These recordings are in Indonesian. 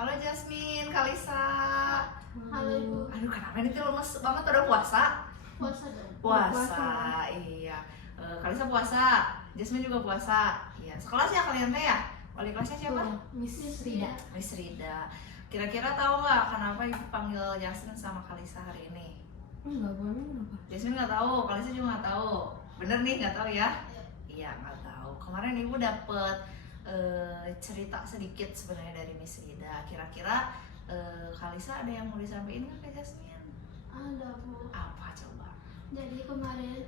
Halo Jasmine, Kalisa. Halo Ibu. Aduh, kenapa ini tuh lemes banget, udah puasa? Puasa dong. Puasa, iya. Kalisa puasa, Jasmine juga puasa. Iya, sekelas ya kalian teh ya? Wali kelasnya siapa? Miss Rida. Miss Rida. Kira-kira tahu nggak kenapa ibu panggil Jasmine sama Kalisa hari ini? Enggak, boleh kenapa? Jasmine nggak tahu, Kalisa juga nggak tahu. Bener nih nggak tahu ya? Iya nggak tahu. Kemarin ibu dapet cerita sedikit sebenarnya dari Miss Rida. Kira-kira Kalisa ada yang mau disampaikan nggak ke Jasmine? Ada Bu. Apa coba? Jadi kemarin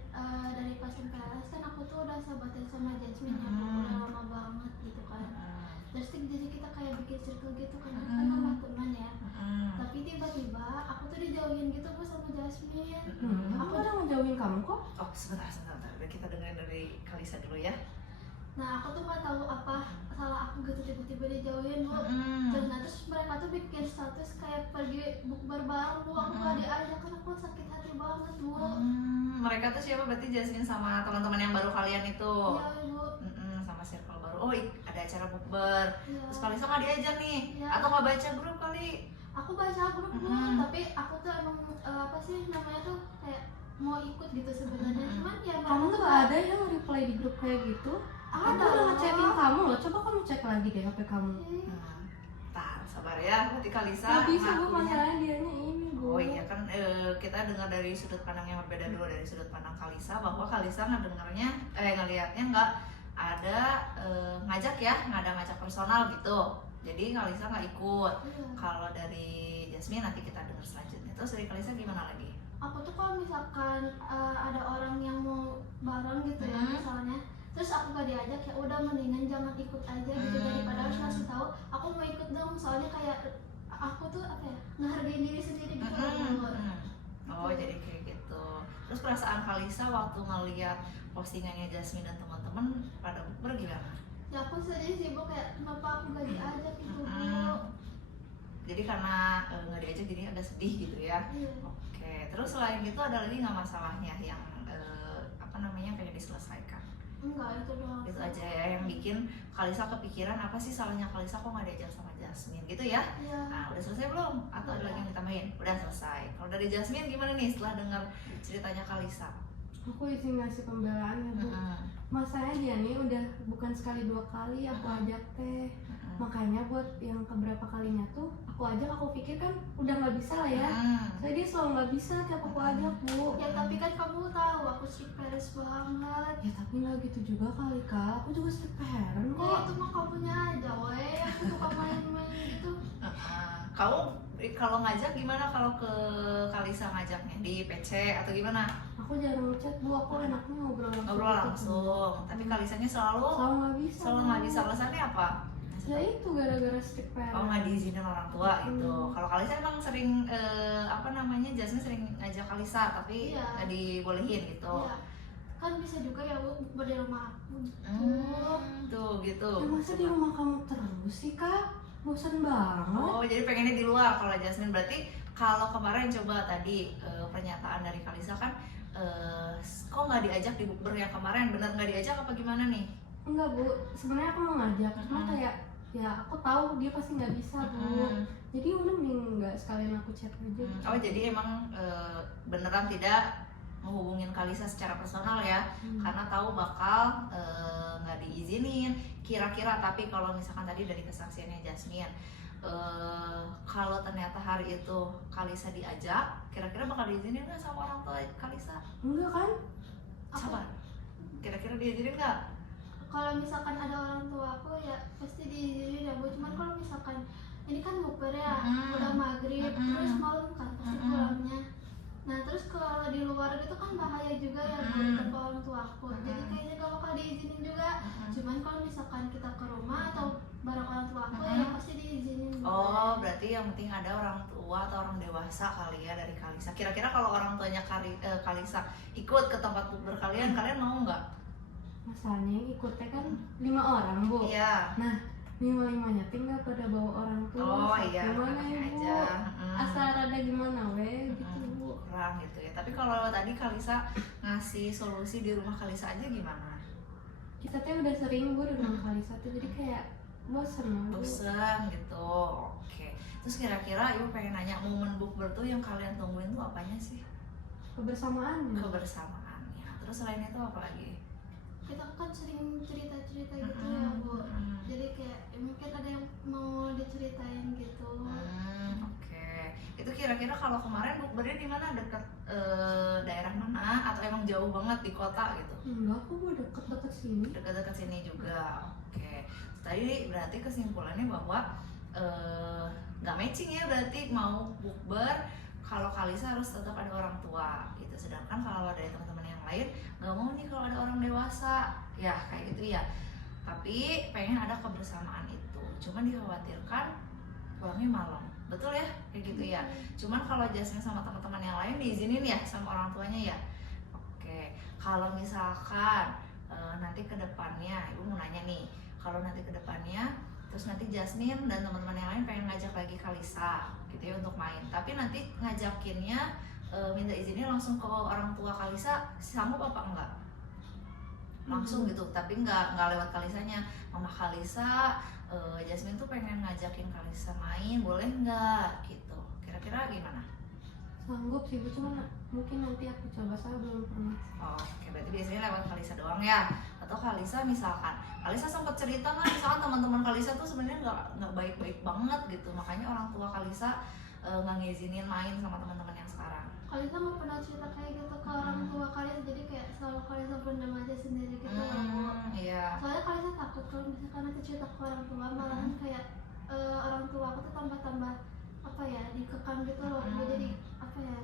dari pas MPLS kan aku tuh udah sahabatan sama Jasmine ya Bu. Udah lama banget gitu kan. Terus jadi kita kayak bikin circle gitu kan sama teman ya. Tapi tiba-tiba aku tuh dijauhin gitu Bu sama Jasmine. Aku udah ngejauhin kamu kok. Oh sebentar. Biar kita dengerin dari Kalisa dulu ya. Nah aku tuh nggak tahu apa salah aku gitu tiba-tiba dijauhin Bu. Terus mereka tuh bikin status kayak pergi bukber bareng Bu. Aku nggak diajak kan aku sakit hati banget Bu. Mereka tuh siapa? Berarti Jasmine sama teman-teman yang baru kalian itu? Iya Bu. Sama circle baru. Oh ada acara bukber. Iya. Terus Kalisa nggak diajak nih? Iya. Atau nggak baca grup kali? Aku baca grup Bu, tapi aku tuh emang apa sih namanya tuh kayak mau ikut gitu sebenarnya. Cuman ya Kamu tuh gak ada yang reply di grup kayak gitu. Aku udah loh. ngechatin kamu loh. Coba kamu cek lagi deh HP kamu. Tar, sabar ya. Berarti Kalisa Gak bisa Bu, ngakunya- masalahnya dianya ini Bu. Oh iya kan kita dengar dari sudut pandang yang berbeda dulu, dari sudut pandang Kalisa, bahwa Kalisa ngelihatnya nggak ada ngajak ya, nggak ada ngajak personal gitu. Jadi Kalisa nggak ikut. Iya. Kalau dari Jasmine nanti kita dengar selanjutnya. Terus dari Kalisa gimana lagi? Aku tuh kalau misalkan ada orang yang mau bareng gitu ya misalnya, terus aku gak diajak ya udah mendingan jangan ikut aja gitu daripada harus ngasih tahu aku mau ikut dong, soalnya kayak aku tuh apa ya ngehargain diri sendiri gitu loh. Oh jadi kayak gitu. Terus perasaan Kalisa waktu ngeliat postingannya Jasmine dan teman-teman pada bukber gimana? Ya aku sedih sih Bu, kayak kenapa aku gak diajak gitu Bu. Jadi karena nggak diajak jadi agak sedih gitu ya. Iya. Oke, terus selain itu ada lagi nggak masalahnya yang pengen diselesaikan? Enggak, itu doang. Itu aja ya yang bikin Kalisa kepikiran apa sih salahnya Kalisa kok nggak diajak sama Jasmine gitu ya? Iya. Nah udah selesai belum? Atau ada lagi yang ditambahin? Udah selesai. Kalau dari Jasmine gimana nih setelah dengar ceritanya Kalisa? Aku izin ngasih pembelaan ya Bu. Masalahnya dia nih udah bukan sekali dua kali aku ajak teh. Makanya buat yang keberapa kalinya tuh aku ajak, aku pikir kan udah nggak bisa lah ya. Saya dia selalu nggak bisa tiap aku ajak Bu. Ya tapi kan kamu tahu aku strict parents banget. Ya tapi nggak gitu juga kali Kak. Aku juga strict parent Ya kok. itu mah kamunya aja weh, aku suka main-main gitu. Kamu kalau ngajak gimana kalau ke Kalisa ngajaknya di PC atau gimana? Aku jarang chat Bu, aku enaknya ngobrol langsung. Ngobrol gitu, Bu. langsung. Tapi Kalisanya selalu Selalu nggak bisa. Alasannya apa? Ya itu gara-gara strict parent. Oh nggak diizinin orang tua gitu. Kalau Kalisa emang sering Jasmine sering ngajak Kalisa tapi Iya. nggak dibolehin gitu. Iya. Kan bisa juga ya Bu bukber di rumah aku gitu. Tuh gitu. Ya masa di rumah kamu terus sih Kak? Bosan banget. Oh jadi pengennya di luar kalau Jasmine. Berarti kalau kemarin coba tadi pernyataan dari Kalisa kan kok nggak diajak di bukber yang kemarin, bener nggak diajak apa gimana nih? Enggak Bu, sebenarnya aku mau ngajak, cuma kayak ya aku tahu dia pasti nggak bisa Bu. Jadi udah mending nggak sekalian aku chat aja. Gitu. Oh jadi emang beneran tidak menghubungin Kalisa secara personal ya, karena tahu bakal nggak diizinin. Kira-kira tapi kalau misalkan tadi dari kesaksiannya Jasmine, kalau ternyata hari itu Kalisa diajak, kira-kira bakal diizinin nggak sama orang tua Kalisa? Enggak kan? Sabar. Kira-kira diizinin nggak? Kalau misalkan ada orang tua aku ya pasti diizinin ya Bu. Cuman kalau misalkan ini kan bukber ya, udah maghrib, terus malam kan pasti pulangnya. Nah terus kalau di luar gitu kan bahaya juga ya Bu, tanpa orang tua aku. Jadi kayaknya gak bakal diizinin juga. Cuman kalau misalkan kita ke rumah atau bareng orang tua aku ya pasti diizinin. Oh berarti yang penting ada orang tua atau orang dewasa kali ya dari Kalisa. Kira-kira kalau orang tuanya Kalisa ikut ke tempat bukber kalian mau nggak? Masalahnya yang ikutnya kan 5 orang Bu. Iya. Nah 5-5-nya tinggal pada bawa orang tua. Oh iya, Gimana anaknya ya Bu? aja. Asal rada gimana weh gitu Bu. Kurang gitu ya. Tapi kalau tadi Kalisa ngasih solusi di rumah Kalisa aja gimana? Kita tuh udah sering Bu di rumah Kalisa tuh, jadi kayak bosen Bu. Bosen gitu. Oke. Terus kira-kira ibu pengen nanya, momen bukber tuh yang kalian tungguin tuh apanya sih? Kebersamaan. Kebersamaannya. Terus selain itu apa lagi? Kita kan sering cerita-cerita gitu ya Bu, jadi kayak mungkin ada yang mau diceritain gitu. Oke. Itu kira-kira kalau kemarin bukbernya di mana? Dekat daerah mana? Atau emang jauh banget di kota gitu? Enggak, aku mau deket-deket sini. Dekat-dekat sini juga. Oke. Tadi berarti kesimpulannya bahwa nggak matching ya, berarti mau bukber kalau Kalisa harus tetap ada orang tua gitu. Sedangkan kalau dari teman-teman yang lain nggak mau nih kalau ada orang dewasa, ya kayak gitu ya. Tapi pengen ada kebersamaan itu. Cuman dikhawatirkan pulangnya malam. Betul ya? Kayak gitu ya. Cuman kalau Jasmine sama teman-teman yang lain diizinin ya sama orang tuanya ya. Oke. Kalau misalkan nanti ke depannya, ibu mau nanya nih, kalau nanti ke depannya terus nanti Jasmine dan teman-teman yang lain pengen ngajak lagi Kalisa gitu ya untuk main, tapi nanti ngajakinnya minta izinnya langsung ke orang tua Kalisa, sanggup apa enggak? Langsung gitu, tapi enggak lewat Kalisanya. Mama Kalisa, Jasmine tuh pengen ngajakin Kalisa main, boleh enggak gitu? Kira-kira gimana? Sanggup sih Bu, cuma mungkin nanti aku coba, saya belum pernah. Oke, berarti biasanya lewat Kalisa doang ya? Atau Kalisa misalkan, Kalisa sempat cerita kan, misalkan teman-teman Kalisa tuh sebenarnya nggak baik-baik banget gitu, makanya orang tua Kalisa nggak ngizinin main sama teman-teman yang sekarang. Kalisa nggak pernah cerita kayak gitu ke orang tua Kalisa, jadi kayak selalu Kalisa pendam aja sendiri gitu loh Bu. Iya. Soalnya Kalisa takut kalau misalkan nanti cerita ke orang tua, malahan kayak orang tua aku tuh tambah apa ya, dikekang gitu loh Bu. Jadi apa ya,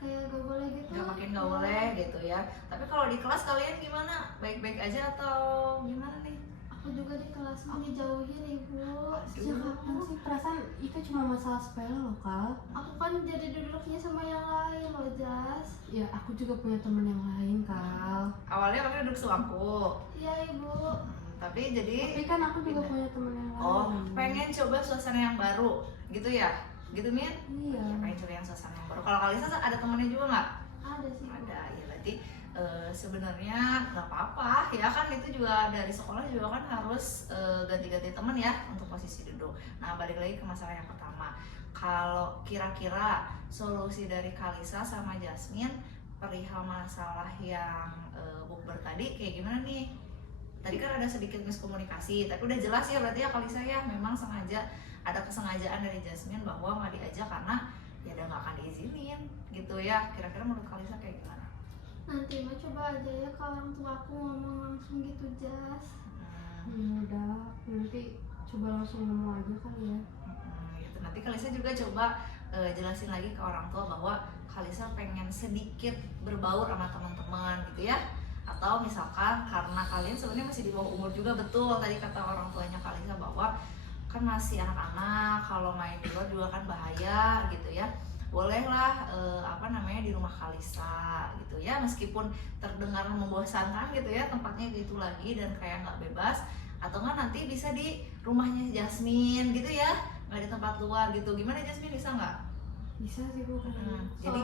kayak gak boleh gitu. Makin gak boleh gitu ya. Tapi kalau di kelas kalian gimana? Baik-baik aja atau gimana nih? Aku juga di kelas dijauhin Ibu. Sejak kapan sih? Perasaan itu cuma masalah sepele loh Kal. Aku kan jadi duduknya sama yang lain loh Jas. Ya aku juga punya teman yang lain Kal. Awalnya kalian duduk sebangku. Iya Ibu. Tapi jadi Tapi kan aku juga punya teman yang lain. oh, pengen coba suasana yang baru gitu ya? Gitu Min? Iya. Ya, pengen coba yang suasana yang baru. Kalau Kalisa ada temennya juga nggak? Ada sih Bu. Ada, ya berarti sebenarnya nggak apa-apa ya kan, itu juga dari sekolah juga kan harus ganti-ganti temen ya untuk posisi duduk. Nah balik lagi ke masalah yang pertama, kalau kira-kira solusi dari Kalisa sama Jasmine perihal masalah yang bukber tadi kayak gimana nih? Tadi kan ada sedikit miskomunikasi, tapi udah jelas ya berarti ya Kalisa ya, memang sengaja ada kesengajaan dari Jasmine bahwa nggak diajak karena ya udah nggak akan diizinin gitu ya. Kira-kira menurut Kalisa kayak gimana? Nanti mah coba aja ya kalau orang tua aku ngomong langsung gitu Jas. Ya udah, nanti coba langsung ngomong aja kali ya. Gitu. Nanti Kalisa juga coba jelasin lagi ke orang tua bahwa Kalisa pengen sedikit berbaur sama teman-teman gitu ya. Atau misalkan karena kalian sebenarnya masih di bawah umur juga, betul tadi kata orang tuanya Kalisa bahwa kan masih anak-anak, kalau main di luar juga kan bahaya gitu ya. Bolehlah di rumah Kalisa gitu ya, meskipun terdengar membosankan gitu ya tempatnya gitu lagi dan kayak nggak bebas, atau nggak nanti bisa di rumahnya Jasmine gitu ya, nggak di tempat luar gitu. Gimana Jasmine, bisa nggak? Bisa sih Bu, Jadi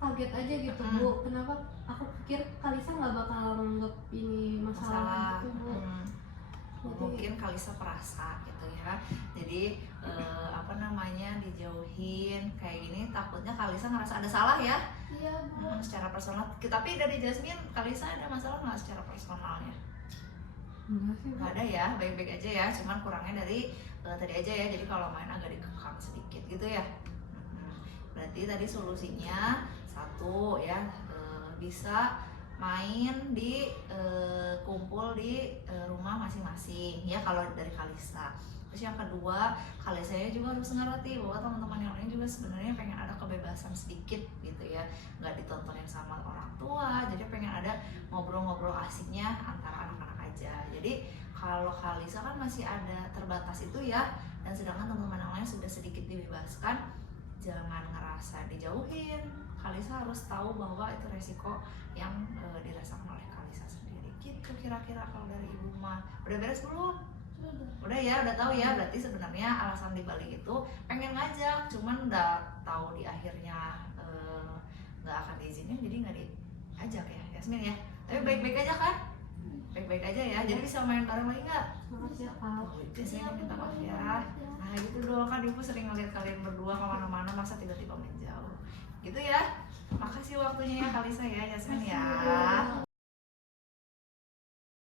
kaget aja gitu Bu, kenapa aku pikir Kalisa nggak bakal nganggep ini masalah gitu Bu. Mungkin Kalisa perasa gitu ya, jadi dijauhin kayak gini takutnya Kalisa ngerasa ada salah ya. Iya Bu. Secara personal, tapi dari Jasmine Kalisa ada masalah nggak secara personalnya? Enggak sih Bu. Nggak ada ya, baik-baik aja ya, cuman kurangnya dari tadi aja ya, jadi kalau main agak dikekang sedikit gitu ya. Berarti tadi solusinya satu ya, bisa main di kumpul di rumah masing-masing ya kalau dari Kalisa. Terus yang kedua, Kalisanya juga harus ngerti bahwa teman-teman yang lain juga sebenarnya pengen ada kebebasan sedikit gitu ya, nggak ditontonin sama orang tua, jadi pengen ada ngobrol-ngobrol asiknya antara anak-anak aja. Jadi kalau Kalisa kan masih ada terbatas itu ya, dan sedangkan teman-teman yang lain sudah sedikit dibebaskan, jangan ngerasa dijauhin. Kalisa harus tahu bahwa itu resiko yang dirasakan oleh Kalisa sendiri gitu. Kira-kira kalau dari ibu mah udah beres belum? Udah ya, udah tahu ya. Berarti sebenarnya alasan dibalik itu pengen ngajak, cuman udah tahu di akhirnya nggak akan diizinin, jadi nggak diajak ya Yasmin ya. Tapi baik-baik aja kan? Baik-baik aja ya, jadi bisa main bareng lagi nggak? Makasih ya Kak. Jasmine minta maaf ya. Nah Nah gitu dong, kan ibu sering ngeliat kalian berdua kemana-mana, masa tiba-tiba menjauh gitu ya. Makasih waktunya ya Kalisa ya, Yasmin ya.